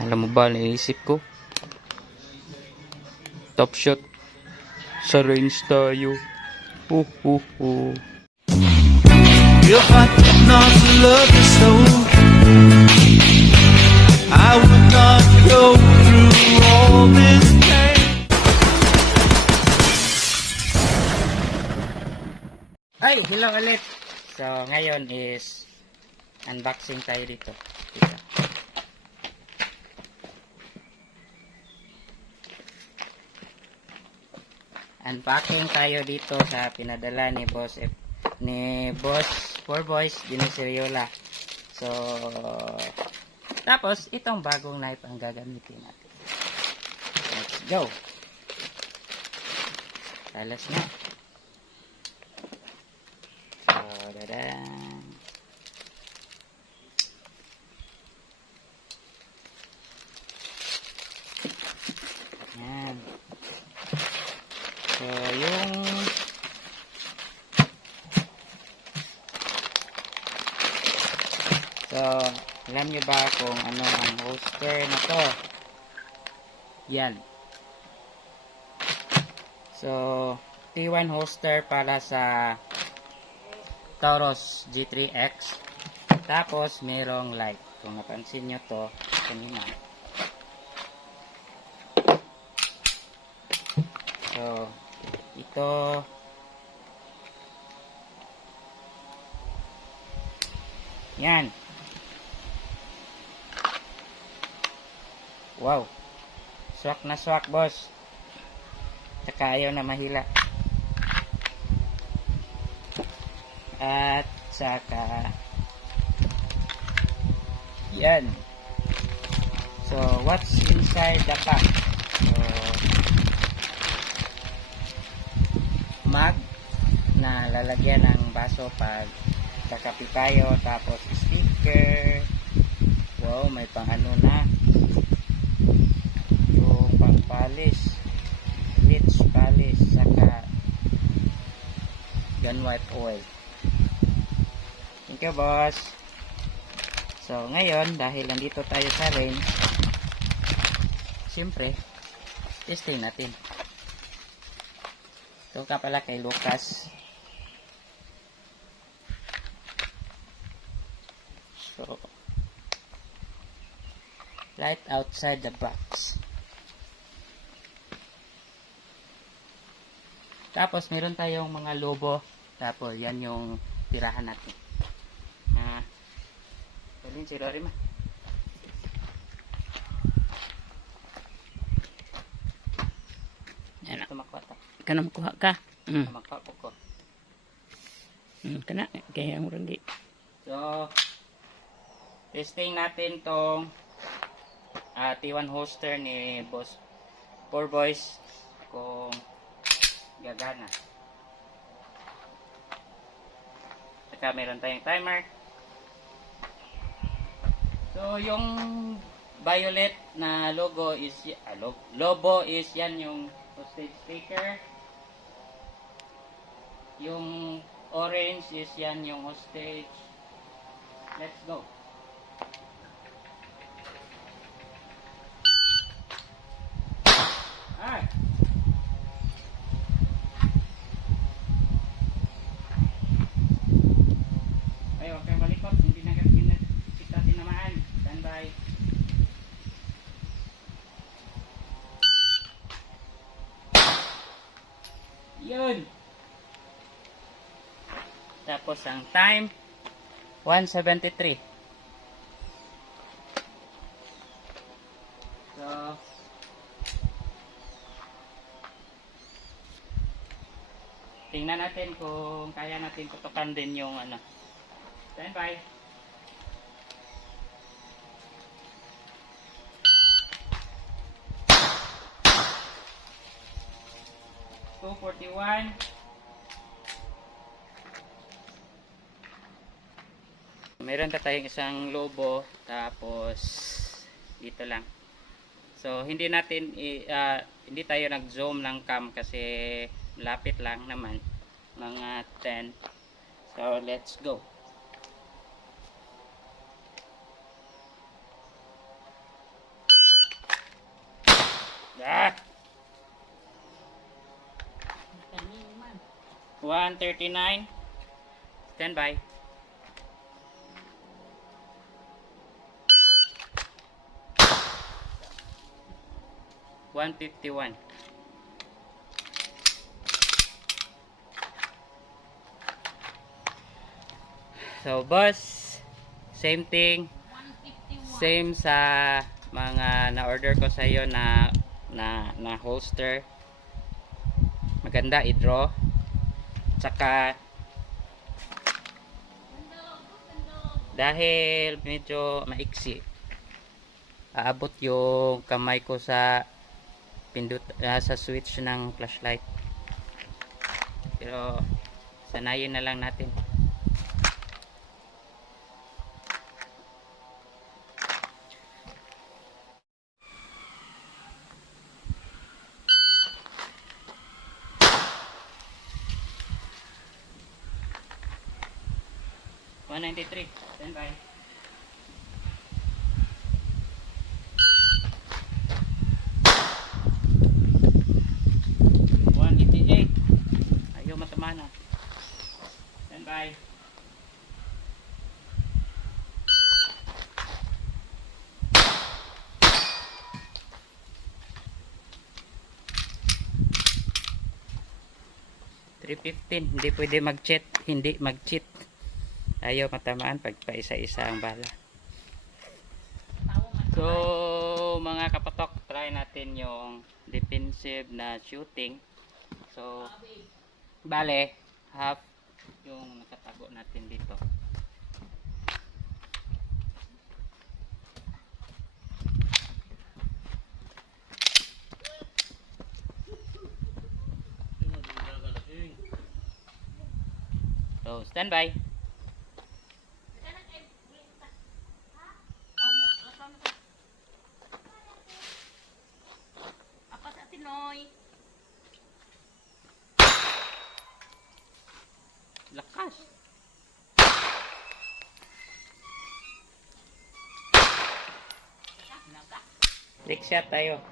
Alam mo ba, naisip ko, top shot sa range tayo. If I did not love you so, I would not go through all this pain. Ay, hello ulit. So, ngayon is unboxing tayo dito. Unpacking tayo dito sa pinadala ni Boss Poorboys Dinoseriola. So, tapos itong bagong knife ang gagamitin natin. Let's go. Talas na. So, dadan. Yan. So, alam nyo ba kung ano ang holster na to? Yan. So, T1 holster para sa Taurus G3X. Tapos, merong light. Kung napansin nyo to, kanina. So, ito yan. Wow. Swak na swak, boss. Tsaka ayaw na mahila. At saka yan. So, what's inside the pack? So, mug na lalagyan ng baso pag kakapi tayo, tapos sticker. Wow, may pang ano na, yung pang polish, bleach polish, saka gun wipe oil. Thank you, boss. So ngayon, dahil nandito tayo sa range, siyempre testing natin. Ito ka pala kay Lucas. So, right outside the box. Tapos, meron tayong mga lobo. Tapos, yan yung tirahan natin. Dalhin si Rory ma. Yan. Tumakwa ta. Kana makuha ka. Tumakwa po ko. Kana kaya ang randi. So, testing natin tong T1 holster ni Boss Poorboys kung gagana. Saka meron tayong timer. So, yung violet na logo is lobo is yan yung hostage sticker. Yung orange is yan yung hostage. Let's go. Alright. Ay, huwag kayong malikot. Hindi na kita tinamaan. Stand by. Yun. Tapos ang time 1:73. So, tingnan natin kung kaya natin tutukan din yung ano. Stand by. $241. Meron ka tayong isang lobo, tapos dito lang. So hindi tayo nag-zoom ng cam kasi lapit lang naman, mga 10. So let's go. Ah! 139. Stand by. $151. So boss, same thing, same sa mga na-order ko sa iyo na holster. Maganda i-draw. Tsaka dahil medyo maiksi, aabot yung kamay ko sa pindot sa switch ng flashlight. Pero sanayin na lang natin. $193. Stand by. $188. Ayaw matamana. Stand by. $315. Hindi pwede mag-cheat. Hindi mag-cheat. Ayaw matamaan pag paisa-isa ang bala. So mga kapatok, try natin yung defensive na shooting. So bale, half yung nakatago natin dito. So stand by. Lakas. Trick shot tayo.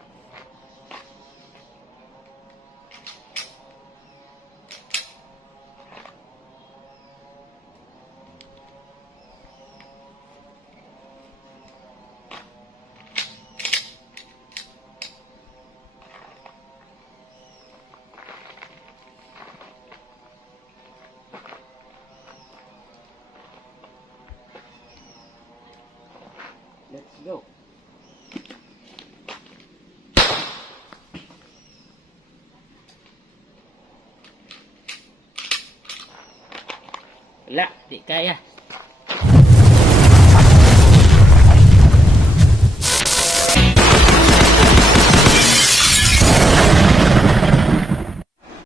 Let's go. Wala, di kaya.